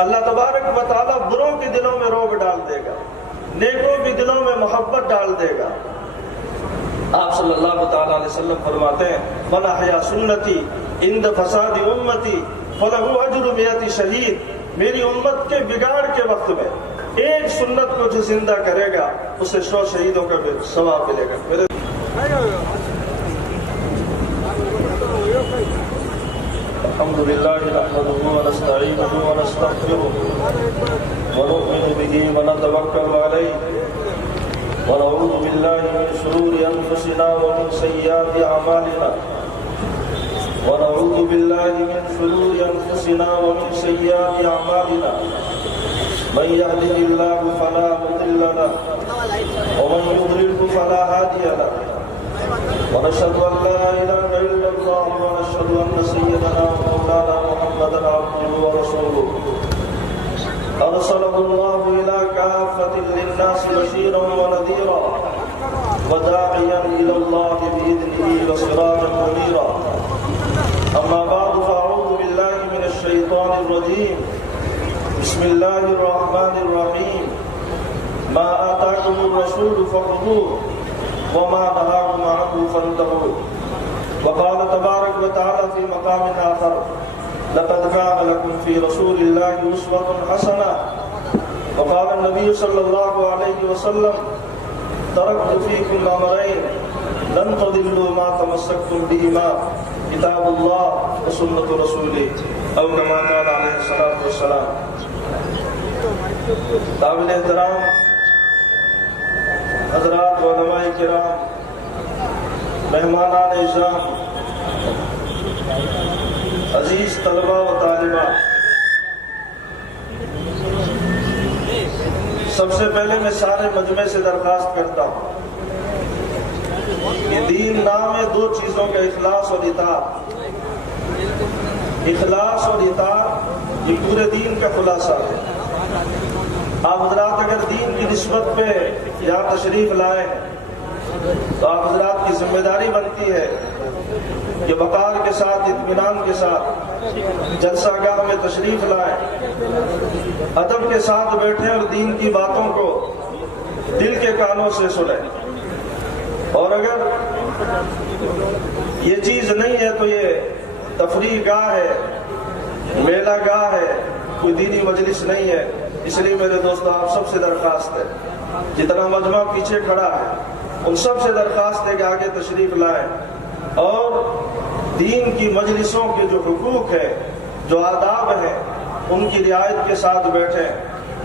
اللہ تبارک و تعالیٰ بروں کے دلوں میں روب ڈال دے گا، نیکوں کے دلوں میں محبت ڈال دے گا۔ آپ صلی اللہ تعالیٰ علیہ وسلم فرماتے ہیں من احیا سنتی عند فساد امتی فلہ اجر 100 شہید، میری امت کے بگاڑ کے وقت میں ایک سنت کو جو زندہ کرے گا اسے 100 شہیدوں کا ثواب ملے گا۔ الحمد للہ نحمده ونستعینه ونستغفره ونؤمن به ونتوکل علیہ ونعوذ باللہ من شرور انفسنا ومن سیئات اعمالنا ونعوذ باللہ من شرور انفسنا ومن سیئات اعمالنا من يهده الله فلا مضل له ومن يضلل فلا هادي له ونشهد ان لا اله الا الله ونشهد ان سيدنا ومولانا محمدا عبده ورسوله ارسله الله الى كافة للناس بشيرا ونذيرا وداعيا الى الله باذنه وسراجا منيرا اما بعد فاعوذ بالله من الشيطان الرجيم بسم الله الرحمن الرحيم ما آتاكم الرسول فخذوه وما نهاكم عنه فانتهوا وقال تبارك وتعالى في مقام آخر لقد كان لكم في رسول الله أسوة حسنة وقال النبي صلى الله عليه وسلم تركت فيكم أمرين لن تضلوا ما تمسكتم بهما كتاب الله وسنة رسوله أو كما قال عليه الصلاة والسلام۔ قابل احترام حضرات علماء کرام، مہمانان اعزام، عزیز طلبہ و طالبات، سب سے پہلے میں سارے مجمع سے درخواست کرتا ہوں کہ دین نام ہے دو چیزوں کا، اخلاص اور اطاعت۔ اخلاص اور اطاعت یہ پورے دین کا خلاصہ ہے۔ آپ حضرات اگر دین کی نسبت پہ یہاں تشریف لائے ہیں تو آپ حضرات کی ذمہ داری بنتی ہے کہ وقار کے ساتھ، اطمینان کے ساتھ جلسہ گاہ میں تشریف لائیں، ادب کے ساتھ بیٹھیں اور دین کی باتوں کو دل کے کانوں سے سنیں۔ اور اگر یہ چیز نہیں ہے تو یہ تفریح گاہ ہے، میلہ گاہ ہے، کوئی دینی مجلس نہیں ہے۔ اس لیے میرے دوستو آپ سب سے درخواست ہے، جتنا مجمع پیچھے کھڑا ہے ان سب سے درخواست ہے کہ آگے تشریف لائیں اور دین کی مجلسوں کے جو حقوق ہے، جو آداب ہیں، ان کی رعایت کے ساتھ بیٹھیں۔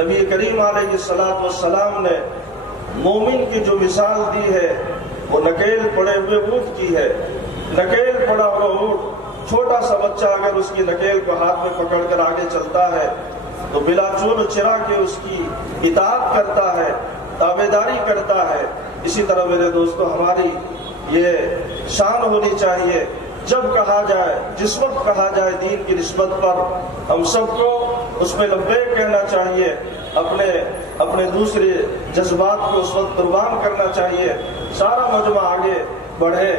نبی کریم علیہ الصلوۃ والسلام نے مومن کی جو مثال دی ہے وہ نکیل پڑے ہوئے اونٹ کی ہے۔ نکیل پڑا ہوا اونٹ، چھوٹا سا بچہ اگر اس کی نکیل کو ہاتھ میں پکڑ کر آگے چلتا ہے تو بلا چور و چرا کے اس کی اطاعت کرتا ہے، تابعداری کرتا ہے۔ اسی طرح میرے دوستو ہماری یہ شان ہونی چاہیے، جب کہا جائے، جس وقت کہا جائے دین کی نسبت پر ہم سب کو اس میں لبیک کہنا چاہیے، اپنے دوسرے جذبات کو اس وقت قربان کرنا چاہیے۔ سارا مجمع آگے بڑھے،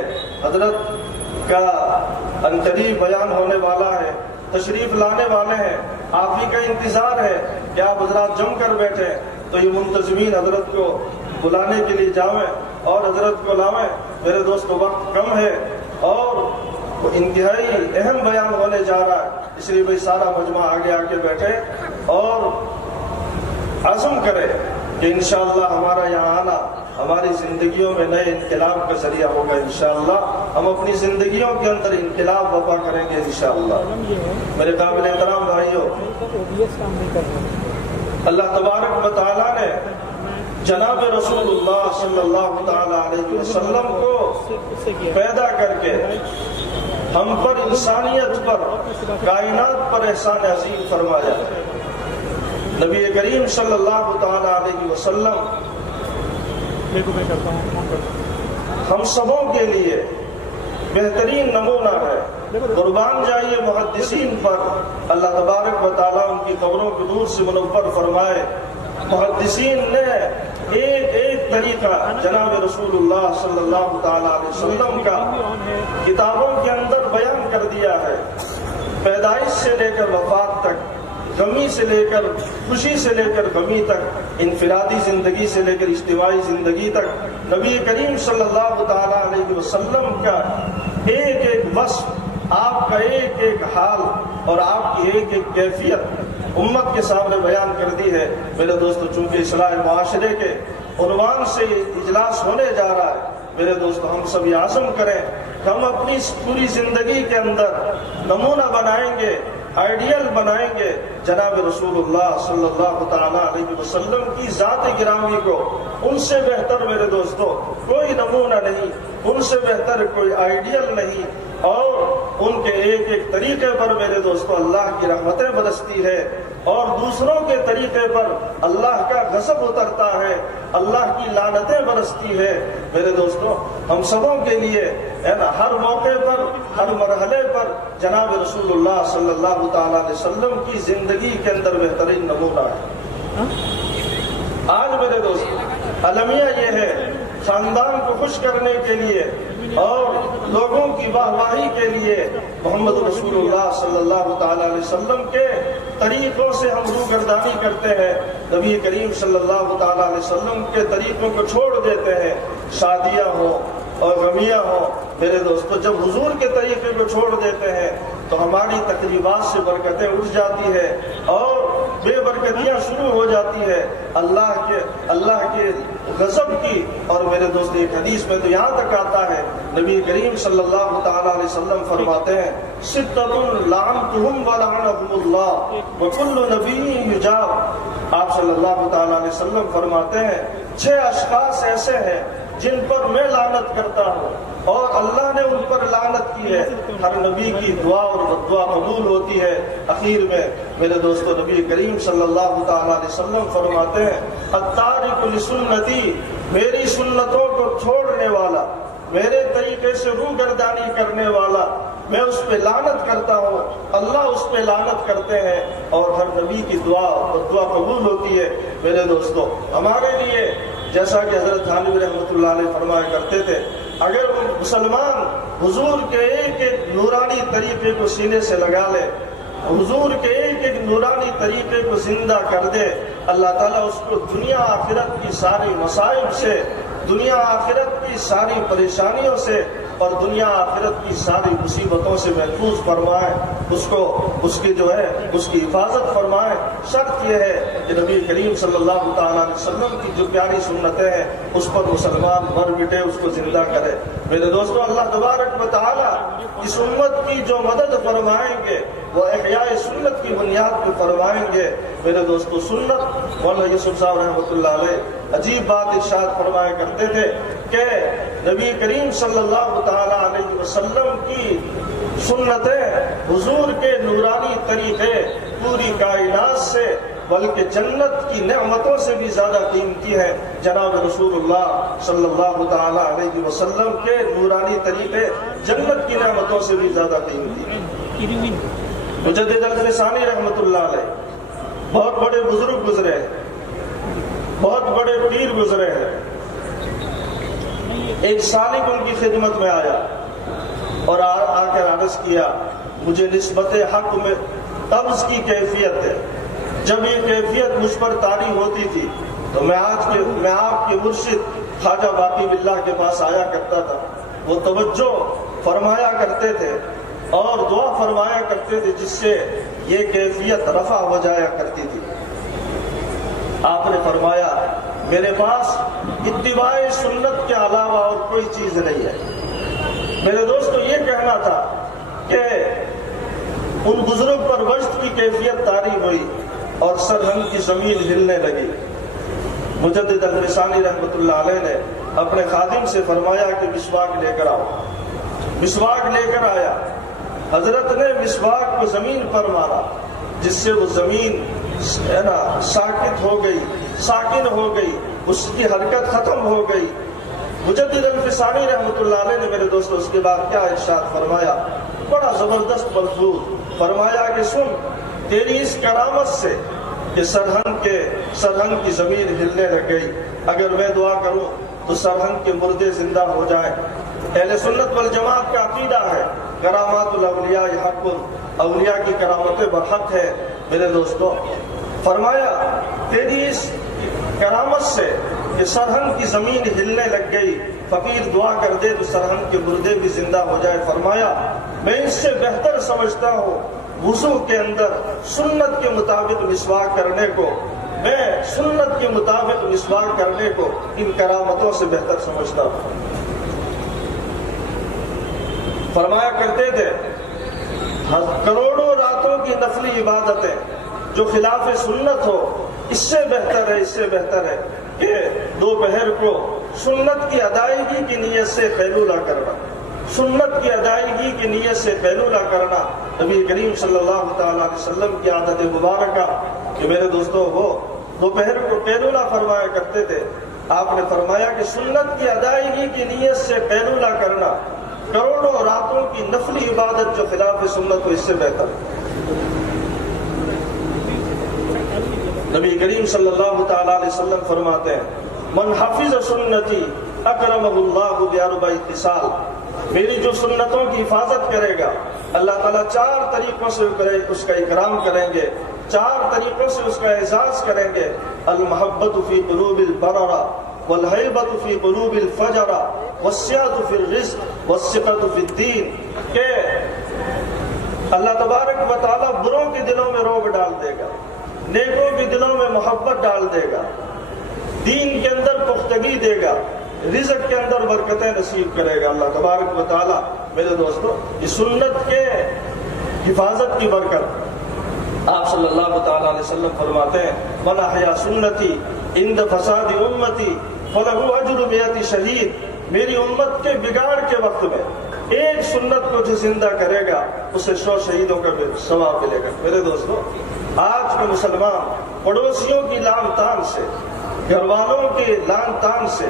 حضرت کا عنقریب بیان ہونے والا ہے، تشریف لانے والے ہیں، آپ ہی کا انتظار ہے کہ آپ حضرات جم کر بیٹھیں تو یہ منتظمین حضرت کو بلانے کے لیے جاویں اور حضرت کو لاویں۔ میرے دوستو وقت کم ہے اور وہ انتہائی اہم بیان ہونے جا رہا ہے، اس لیے بھائی سارا مجمع آگے آ کے بیٹھے اور عزم کرے کہ انشاءاللہ ہمارا یہاں آنا ہماری زندگیوں میں نئے انقلاب کا ذریعہ ہوگا۔ انشاءاللہ ہم اپنی زندگیوں کے اندر انقلاب برپا کریں گے انشاءاللہ۔ میرے قابل احترام بھائیوں، اللہ تبارک و تعالیٰ نے جناب رسول اللہ صلی اللہ تعالی علیہ وسلم کو پیدا کر کے ہم پر، انسانیت پر، کائنات پر احسان عظیم فرمایا۔ نبی کریم صلی اللہ تعالی علیہ وسلم ہم سبوں کے لیے بہترین نمونہ ہے۔ قربان جائیے محدثین پر، اللہ تبارک و تعالیٰ ان کی قبروں کو نور سے منور فرمائے۔ محدثین نے ایک ایک طریقہ جناب رسول اللہ صلی اللہ تعالی علیہ وسلم کا کتابوں کے اندر بیان کر دیا ہے، پیدائش سے لے کر وفات تک غمی سے لے کر خوشی سے لے کر غمی تک، انفرادی زندگی سے لے کر اجتماعی زندگی تک نبی کریم صلی اللہ تعالیٰ علیہ وسلم کا ایک ایک وصف، آپ کا ایک ایک حال اور آپ کی ایک ایک کیفیت امت کے سامنے بیان کر دی ہے۔ میرے دوستو، چونکہ اصلاح معاشرے کے عنوان سے اجلاس ہونے جا رہا ہے، میرے دوستو ہم سب یہ عزم کریں کہ ہم اپنی پوری زندگی کے اندر نمونہ بنائیں گے، آئیڈیل بنائیں گے جناب رسول اللہ صلی اللہ تعالیٰ علیہ وسلم کی ذات گرامی کو۔ ان سے بہتر میرے دوستو کوئی نمونہ نہیں، ان سے بہتر کوئی آئیڈیل نہیں، اور ان کے ایک ایک طریقے پر میرے دوستو اللہ کی رحمتیں برستی ہے، اور دوسروں کے طریقے پر اللہ کا غضب اترتا ہے، اللہ کی لعنتیں برستی ہے۔ میرے دوستو، ہم سبوں کے لیے ہر موقع پر، ہر مرحلے پر جناب رسول اللہ صلی اللہ تعالیٰ علیہ وسلم کی زندگی کے اندر بہترین نمونہ ہے۔ آج میرے دوستو المیہ یہ ہے، خاندان کو خوش کرنے کے لیے اور لوگوں کی واہواہی کے لیے محمد رسول اللہ صلی اللہ تعالیٰ علیہ وسلم کے طریقوں سے ہم روگردانی کرتے ہیں، نبی کریم صلی اللہ تعالیٰ علیہ وسلم کے طریقوں کو چھوڑ دیتے ہیں۔ شادیاں ہوں اور غمیاں ہوں، میرے دوستو جب حضور کے طریقے کو چھوڑ دیتے ہیں تو ہماری تقریبات سے برکتیں اٹھ جاتی ہے اور بے برکتیاں شروع ہو جاتی ہے اللہ کے غضب کی۔ اور میرے دوست ایک حدیث میں تو یہاں تک آتا ہے، نبی کریم صلی اللہ تعالیٰ علیہ وسلم فرماتے ہیں ستۃ لعنتہم ولعنہم اللہ وکل نبی یجاب۔ آپ صلی اللہ تعالیٰ علیہ وسلم فرماتے ہیں 6 اشخاص ایسے ہیں جن پر میں لعنت کرتا ہوں اور اللہ نے ان پر لعنت کی ہے۔ ہر نبی کی دعا اور دعا قبول ہوتی ہے۔ اخیر میں میرے دوستو نبی کریم صلی اللہ تعالیٰ علیہ وسلم فرماتے ہیں التارک لسنتی، میری سنتوں کو چھوڑنے والا، میرے طریقے سے روگردانی کرنے والا، میں اس پہ لعنت کرتا ہوں، اللہ اس پہ لعنت کرتے ہیں، اور ہر نبی کی دعا اور دعا قبول ہوتی ہے۔ میرے دوستو ہمارے لیے جیسا کہ حضرت تھانوی رحمۃ اللہ علیہ فرمایا کرتے تھے، اگر مسلمان حضور کے ایک ایک نورانی طریقے کو سینے سے لگا لے، حضور کے ایک ایک نورانی طریقے کو زندہ کر دے، اللہ تعالیٰ اس کو دنیا آخرت کی ساری مصائب سے، دنیا آخرت کی ساری پریشانیوں سے اور دنیا آخرت کی ساری مصیبتوں سے محفوظ فرمائے، اس کی جو ہے اس کی حفاظت فرمائے۔ شرط یہ ہے کہ نبی کریم صلی اللہ تعالیٰ علیہ وسلم کی جو پیاری سنتیں ہیں اس پر مسلمان مر مٹے، اس کو زندہ کرے۔ میرے دوستو اللہ تبارک و تعالیٰ اس امت کی جو مدد فرمائیں گے وہ احیاء سنت کی بنیاد پہ فرمائیں گے۔ میرے دوستو سنت، مولانا یوسف صاحب رحمۃ اللہ علیہ عجیب بات ارشاد فرمایا کرتے تھے کہ نبی کریم صلی اللہ تعالیٰ علیہ وسلم کی سنتیں حضور کے نورانی طریقے پوری کائنات سے بلکہ جنت کی نعمتوں سے بھی زیادہ قیمتی ہے۔ جناب رسول اللہ صلی اللہ تعالیٰ علیہ وسلم کے نورانی طریقے جنت کی نعمتوں سے بھی زیادہ قیمتی ہیں۔ مجدد الفسانی رحمۃ اللہ علیہ بہت بڑے بزرگ گزرے ہیں، بہت بڑے پیر گزرے ہیں۔ ایک سالک ان کی خدمت میں آیا اور آ کر عرض کیا مجھے نسبت حق میں قبض کی کیفیت ہے، جب یہ کیفیت مجھ پر طاری ہوتی تھی تو میں آپ کے مرشد خواجہ باقی باللہ کے پاس آیا کرتا تھا، وہ توجہ فرمایا کرتے تھے اور دعا فرمایا کرتے تھے جس سے یہ کیفیت رفع ہو جایا کرتی تھی۔ آپ نے فرمایا میرے پاس اتباع سنت کے علاوہ اور کوئی چیز نہیں ہے۔ میرے دوستو یہ کہنا تھا کہ ان بزرگ پر وجد کی کیفیت طاری ہوئی اور سرہنگ کی زمین ہلنے لگی۔ مجدد الفسانی رحمۃ اللہ علیہ نے اپنے خادم سے فرمایا کہ مسواک لے کر آؤ۔ مسواک لے کر آیا، حضرت نے مسواک کو زمین پر مارا جس سے وہ زمین ساکت ہو گئی، ساکن ہو گئی، اس کی حرکت ختم ہو گئی۔ مجدد الفسانی رحمۃ اللہ علیہ نے میرے دوستو اس کے بعد کیا ارشاد فرمایا، بڑا زبردست ملفوظ فرمایا کہ سن تیری اس کرامت سے کہ سرہنگ کی زمین ہلنے لگ گئی، اگر میں دعا کروں تو سرہنگ کے مردے زندہ ہو جائیں۔ اہل سنت والجماعت کا عقیدہ ہے کرامات الاولیاء حق، اولیاء کی کرامتیں برحق ہے میرے دوستوں۔ فرمایا تیری اس کرامت سے کہ سرہند کی زمین ہلنے لگ گئی، فقیر دعا کر دے تو سرہند کے مردے بھی زندہ ہو جائے۔ فرمایا میں اس سے بہتر سمجھتا ہوں وضو کے اندر سنت کے مطابق مسواک کرنے کو، میں سنت کے مطابق مسواک کرنے کو ان کرامتوں سے بہتر سمجھتا ہوں۔ فرمایا کرتے تھے کروڑوں راتوں کی نفلی عبادتیں جو خلاف سنت ہو اس سے بہتر ہے، اس سے بہتر ہے کہ دوپہر کو سنت کی ادائیگی کی نیت سے قیلولہ کرنا، سنت کی ادائیگی کی نیت سے قیلولہ کرنا نبی کریم صلی اللہ تعالی علیہ وسلم کی عادت مبارکہ کہ میرے دوستوں وہ دوپہر کو قیلولہ فرمایا کرتے تھے۔ آپ نے فرمایا کہ سنت کی ادائیگی کی نیت سے قیلولہ کرنا کروڑوں راتوں کی نفلی عبادت جو خلاف سنت ہو اس سے بہتر ہے۔ نبی کریم صلی اللہ تعالی علیہ وسلم فرماتے ہیں من حفظ سنتی اکرمہ اللہ باربع خصال، میری جو سنتوں کی حفاظت کرے گا اللہ تعالیٰ 4 طریقوں سے اس کا اکرام کریں گے، 4 طریقوں سے اس کا اعزاز کریں گے۔ المحبت فی قلوب البررہ والحیبت فی قلوب الفجرہ والسعۃ فی الرزق والثقۃ فی الدین، کہ اللہ تبارک و تعالیٰ بروں کے دلوں میں روب ڈال دے گا، نیکوں کے دلوں میں محبت ڈال دے گا، دین کے اندر پختگی دے گا، رزق کے اندر برکتیں نصیب کرے گا اللہ تبارک و تعالیٰ۔ میرے دوستو یہ سنت کے حفاظت کی برکت آپ صلی اللہ تعالیٰ علیہ وسلم فرماتے ہیں من احیا سنتی عند فساد امتی فلہ اجر 100 شہید، میری امت کے بگاڑ کے وقت میں ایک سنت کو جو زندہ کرے گا اسے 100 شہیدوں کا ثواب ملے گا۔ میرے دوستو آج کے مسلمان پڑوسیوں کی لان تان سے، گھر والوں کے لان تان سے،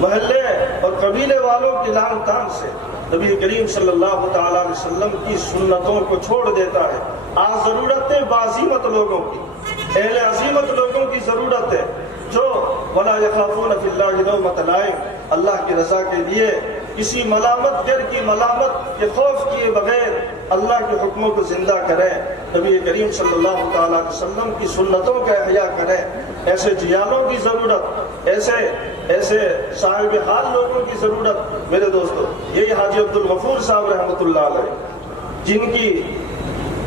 محلے اور قبیلے والوں کی لان تان سے نبی کریم صلی اللہ تعالی علیہ وسلم کی سنتوں کو چھوڑ دیتا ہے۔ آج ضرورت ہے بعزیمت لوگوں کی، اہل عزیمت لوگوں کی ضرورت ہے جو ولا یخافون فی اللہ لومۃ لائم، اللہ کی رضا کے لیے کسی ملامت گر کی ملامت کے خوف کیے بغیر اللہ کے حکموں کو زندہ کریں، نبی کریم صلی اللہ تعالی علیہ وسلم کی سنتوں کا احیاء کریں۔ ایسے جیالوں کی ضرورت، ایسے صاحب حال لوگوں کی ضرورت۔ میرے دوستو یہی حاجی عبد الغفور صاحب رحمۃ اللہ علیہ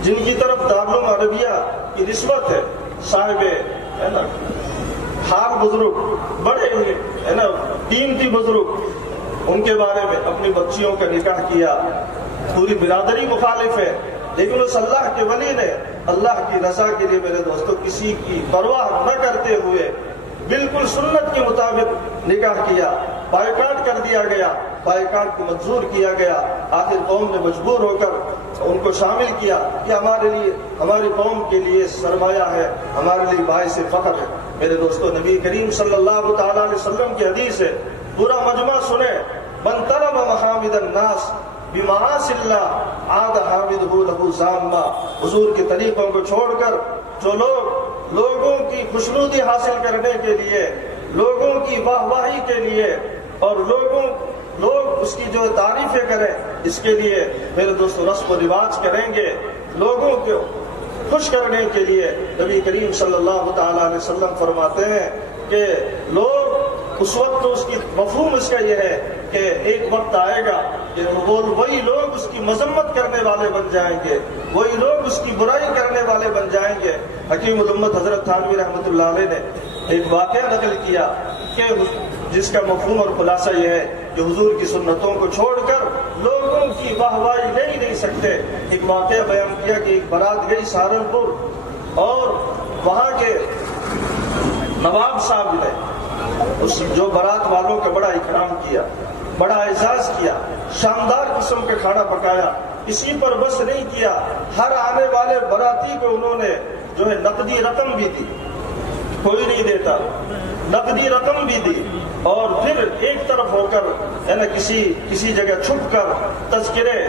جن کی طرف دارالعلوم عربیہ کی نسبت ہے، صاحب ہے نا حال بزرگ، بڑے ہے نا قیمتی بزرگ، ان کے بارے میں اپنی بچیوں کا نکاح کیا، پوری برادری مخالف ہے لیکن اس اللہ کے ولی نے اللہ کی رضا کے لیے میرے دوستو کسی کی پرواہ نہ کرتے ہوئے بالکل سنت کے مطابق نکاح کیا، بائیکاٹ کر دیا گیا، بائیکاٹ کو منظور کیا گیا، آخر قوم نے مجبور ہو کر ان کو شامل کیا کہ ہماری قوم کے لیے سرمایہ ہے، ہمارے لیے باعث فخر ہے۔ میرے دوستو نبی کریم صلی اللہ تعالی علیہ وسلم کی حدیث ہے، پورا مجمع سنے، من طلب محامد الناس بمعاصی اللہ عاد حامدہ لہ ذامہ، حضور کے طریقوں کو چھوڑ کر جو لوگوں کی خوشنودی حاصل کرنے کے لیے، لوگوں کی واہواہی کے لیے اور لوگ اس کی جو تعریفیں کریں اس کے لیے میرے دوستو رسم و رواج کریں گے، لوگوں کو خوش کرنے کے لیے نبی کریم صلی اللہ تعالی علیہ وسلم فرماتے ہیں کہ لوگ اس وقت تو اس کی مفہوم اس کا یہ ہے کہ ایک وقت آئے گا کہ وہی لوگ اس کی مذمت کرنے والے بن جائیں گے، وہی لوگ اس کی برائی کرنے والے بن جائیں گے۔ حکیم الامت حضرت تھانوی رحمۃ اللہ علیہ نے ایک واقعہ نقل کیا کہ جس کا مفہوم اور خلاصہ یہ ہے کہ حضور کی سنتوں کو چھوڑ کر لوگوں کی واہواہی لے ہی نہیں سکتے۔ ایک واقعہ بیان کیا کہ ایک بارات گئی سہارنپور اور وہاں کے نواب صاحب نے اس جو بارات والوں کا بڑا اکرام کیا، بڑا اعزاز کیا، شاندار قسم کا کھانا پکایا، اسی پر بس نہیں کیا، ہر آنے والے باراتی کو انہوں نے جو ہے نقدی رقم بھی دی، کوئی نہیں دیتا، نقدی رقم بھی دی، اور پھر ایک طرف ہو کر ہے نا کسی جگہ چھپ کر تذکرے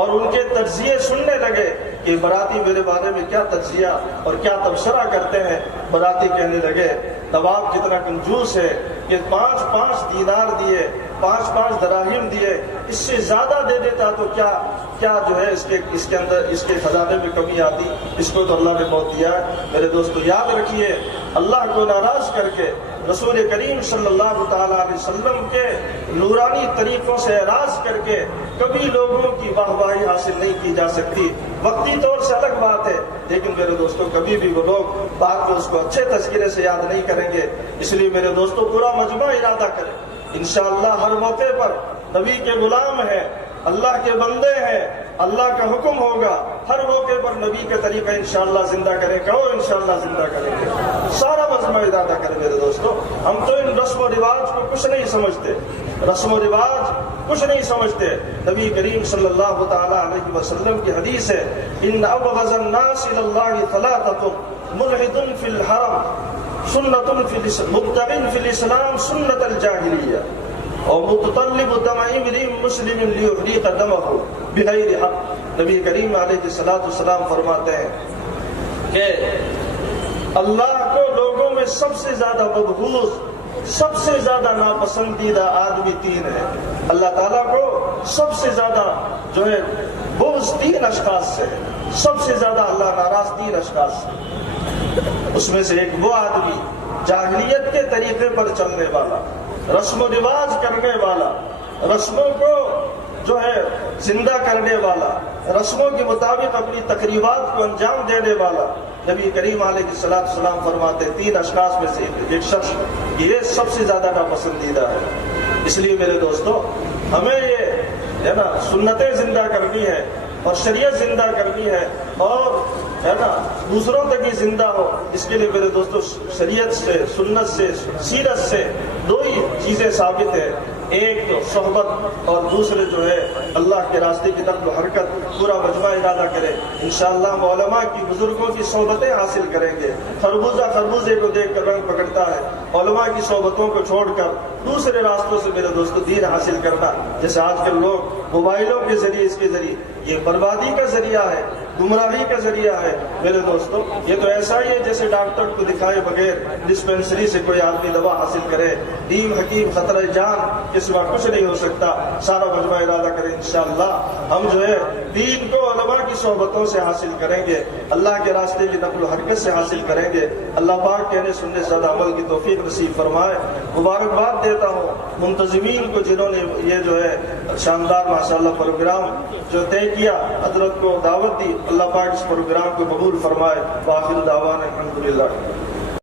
اور ان کے تجزیے سننے لگے کہ باراتی میرے بارے میں کیا تجزیہ اور کیا تبصرہ کرتے ہیں۔ باراتی کہنے لگے نواب کتنا کنجوس ہے کہ 5 دینار دیے، 5 دراہم دیے، اس سے زیادہ دے دیتا تو کیا کیا جو ہے اس کے اندر اس کے خزانے میں کمی آتی؟ اس کو تو اللہ نے بہت دیا ہے۔ میرے دوستو یاد رکھیے، اللہ کو ناراض کر کے رسول کریم صلی اللہ تعالیٰ علیہ وسلم کے نورانی طریقوں سے اعراض کر کے کبھی لوگوں کی واہواہی حاصل نہیں کی جا سکتی۔ وقتی طور سے الگ بات ہے، لیکن میرے دوستوں کبھی بھی وہ لوگ بات کو اس کو اچھے تذکرے سے یاد نہیں کریں گے۔ اس لیے میرے دوستوں پورا مجمع ارادہ کریں، انشاءاللہ ہر موقع پر نبی کے غلام ہیں، اللہ کے بندے ہیں، اللہ کا حکم ہوگا، ہر موقع پر نبی کا طریقہ انشاءاللہ زندہ کریں۔ کہو انشاءاللہ زندہ کریں گے، سارا مجمع ارادہ کریں۔ میرے دوستو ہم تو ان رسم و رواج کو کچھ نہیں سمجھتے، رسم و رواج کچھ نہیں سمجھتے۔ نبی کریم صلی اللہ تعالیٰ علیہ وسلم کی حدیث ہے، ان ابغض الناس الى اللہ ثلاثۃ ملحد فی الحرم سنۃ مبتغ فی الاسلام سنۃ الجاہلیہ اور متطلب دم امرئ مسلم لیحریق دمہ بغیر حق۔ نبی کریم علیہ السلام فرماتے ہیں کہ اللہ کو لوگوں میں سب سے زیادہ مبغوض، سب سے زیادہ ناپسندیدہ آدمی تین ہے۔ اللہ تعالیٰ کو سب سے زیادہ جو ہے بغض تین اشخاص سے، سب سے زیادہ اللہ ناراض تین اشخاص سے۔ اس میں سے ایک وہ آدمی جاہلیت کے طریقے پر چلنے والا، رسم و رواج کرنے والا، رسموں کو جو ہے زندہ کرنے والا، رسموں کے مطابق اپنی تقریبات کو انجام دینے والا۔ نبی کریم علیہ السلام فرماتے تین اشخاص میں سے ایک شخص یہ سب سے زیادہ ناپسندیدہ ہے۔ اس لیے میرے دوستو ہمیں یہ ہے نا سنتیں زندہ کرنی ہے اور شریعت زندہ کرنی ہے، اور ہے نا دوسروں تک ہی زندہ ہو۔ اس کے لیے میرے دوستو شریعت سے، سنت سے، سیرت سے دو ہی چیزیں ثابت ہیں، ایک تو صحبت اور دوسرے جو ہے اللہ کے راستے کی نقل و حرکت۔ پورا مجمع ارادہ کرے، انشاءاللہ ہم علماء کی، بزرگوں کی صحبتیں حاصل کریں گے۔ خربوزہ خربوزے کو دیکھ کر رنگ پکڑتا ہے، علماء کی صحبتوں کو چھوڑ کر دوسرے راستوں سے میرے دوستو دین حاصل کرنا، جیسے آج کل لوگ موبائلوں کے ذریعے، اس کے ذریعے، یہ بربادی کا ذریعہ ہے، گمراہی کا ذریعہ ہے۔ میرے دوستو یہ تو ایسا ہی ہے جیسے ڈاکٹر کو دکھائے بغیر ڈسپینسری سے کوئی آدمی دوا حاصل کرے، دین حکیم خطرہ جان کے سوا کچھ نہیں ہو سکتا۔ سارا مجمع ارادہ کریں، انشاءاللہ ہم جو ہے دین کو علماء کی صحبتوں سے حاصل کریں گے، اللہ کے راستے کی نقل و حرکت سے حاصل کریں گے۔ اللہ پاک کہنے سننے سے زیادہ عمل کی توفیق نصیب فرمائے۔ مبارکباد دیتا ہوں منتظمین کو جنہوں نے یہ جو ہے شاندار ماشاءاللہ پروگرام جو طے کیا، حضرت کو دعوت دی، اللہ پاک اس پروگرام کو قبول فرمائے۔ وآخر دعوانا الحمدللہ۔